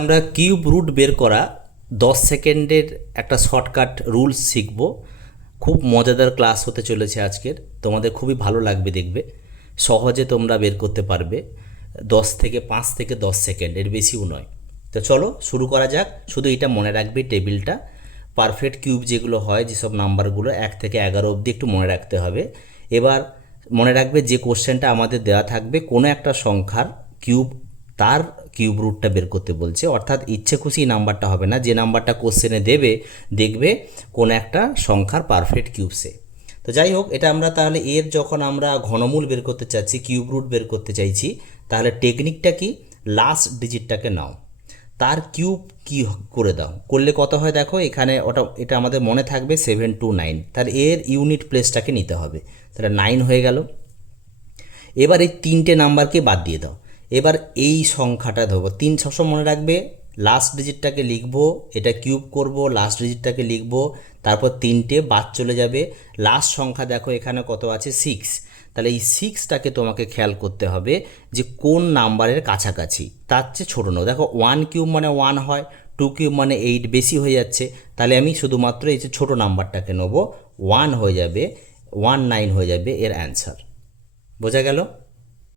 আমরা cube root বের করা 10 সেকেন্ডের একটা শর্টকাট রুলস শিখব। খুব মজাদার ক্লাস হতে চলেছে আজকের, তোমাদের খুবই ভালো লাগবে দেখবে। সহজে তোমরা বের করতে পারবে 5 থেকে 10 সেকেন্ড, এর বেশিও নয়। তো চলো শুরু করা যাক। শুধু এটা মনে রাখবে, টেবিলটা পারফেক্ট কিউব যেগুলো হয়, যেসব নাম্বারগুলো 1 থেকে 11 অবধি একটু মনে রাখতে হবে। এবার মনে রাখবে যে কোশ্চেনটা আমাদের দেওয়া থাকবে কোনো একটা সংখ্যার কিউব, তার কিউব রুটটা বের করতে বলছে। অর্থাৎ ইচ্ছে খুশি নাম্বারটা হবে না, যে নাম্বারটা কোশ্চেনে দেবে দেখবে কোন একটা সংখ্যার পারফেক্ট কিউব সে। তো যাই হোক, এটা আমরা তাহলে এর যখন আমরা ঘনমূল বের করতে চাচ্ছি, কিউব রুট বের করতে চাইছি, তাহলে টেকনিকটা কি, লাস্ট ডিজিটটাকে নাও, তার কিউব কি করে দাও। করলে কত হয় দেখো, এখানে এটা আমাদের মনে থাকবে 729। তাহলে এর ইউনিট প্লেসটাকে নিতে হবে, তাহলে 9 হয়ে গেল। এবার এই তিনটে নাম্বারকে বাদ দিয়ে দাও। এবার এই সংখ্যাটা ধরবো 3, সবসময় মনে রাখবে লাস্ট ডিজিটটাকে লিখবো, এটা কিউব করব, লাস্ট ডিজিটটাকে লিখবো, তারপর তিনটে বাদ চলে যাবে। লাস্ট সংখ্যা দেখো এখানে কত আছে, 6। তাহলে এই 6টাকে তোমাকে খেয়াল করতে হবে যে কোন নাম্বারের কাছাকাছি, তার চেয়ে ছোটো নাও। দেখো 1 কিউব মানে 1 হয়, 2 কিউব মানে 8, বেশি হয়ে যাচ্ছে। তাহলে আমি শুধুমাত্র এই যে ছোটো নাম্বারটাকে নেবো, 1 হয়ে যাবে, 19 হয়ে যাবে এর অ্যান্সার। বোঝা গেল?